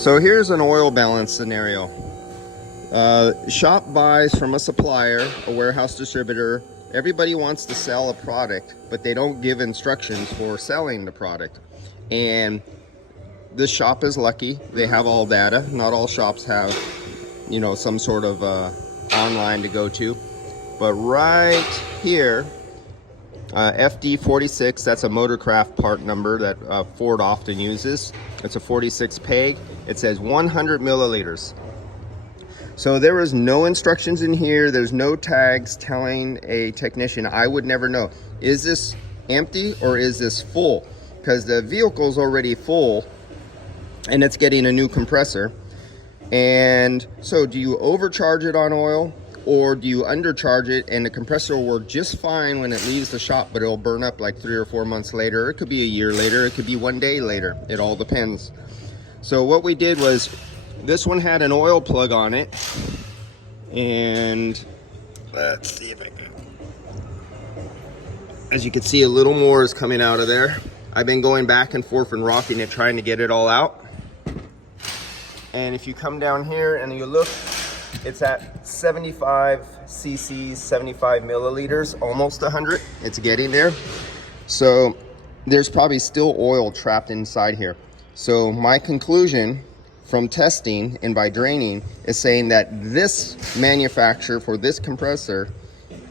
So here's an oil balance scenario. Shop buys from a supplier, a warehouse distributor. Everybody wants to sell a product, but they don't give instructions for selling the product. And this shop is lucky. They have all data. Not all shops have, some sort of online to go to. But right here, FD46, that's a motorcraft part number that Ford often uses. It's a 46 peg. It says 100 milliliters. So there is no instructions in here. There's no tags telling a technician. I would never know. Is this empty or is this full? Because the vehicle's already full and it's getting a new compressor. And so do you overcharge it on oil, or do you undercharge it and the compressor will work just fine when it leaves the shop, but it'll burn up like 3 or 4 months later? It could be a year later. It could be 1 day later. It all depends. So what we did was, this one had an oil plug on it, and let's see if I can. As you can see, a little more is coming out of there. I've been going back and forth and rocking it, trying to get it all out. And if you come down here and you look, it's at 75 cc's, 75 milliliters, almost 100. It's getting there. So there's probably still oil trapped inside here. So my conclusion from testing and by draining is saying that this manufacturer for this compressor,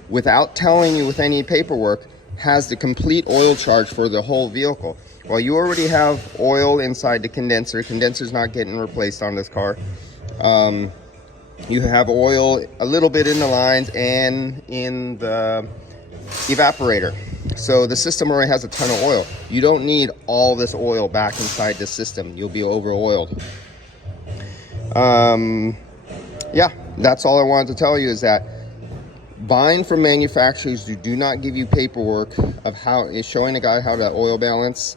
without telling you with any paperwork, has the complete oil charge for the whole vehicle. Well, you already have oil inside the condenser. Condenser's not getting replaced on this car. You have oil a little bit in the lines and in the evaporator. So the system already has a ton of oil. You don't need all this oil back inside the system. You'll be over oiled. Yeah, that's all I wanted to tell you, is that buying from manufacturers who do not give you paperwork of how is showing a guy how to oil balance,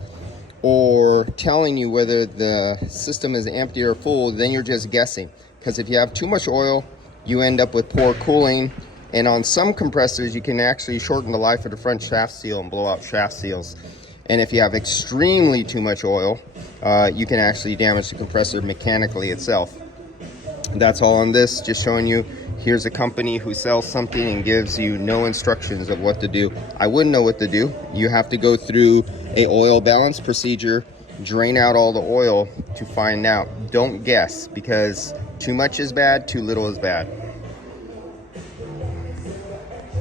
or telling you whether the system is empty or full, then you're just guessing. Because if you have too much oil, you end up with poor cooling. And on some compressors, you can actually shorten the life of the front shaft seal and blow out shaft seals. And if you have extremely too much oil, you can actually damage the compressor mechanically itself. That's all on this, just showing you, here's a company who sells something and gives you no instructions of what to do. I wouldn't know what to do. You have to go through a oil balance procedure, drain out all the oil to find out. Don't guess, because too much is bad, too little is bad.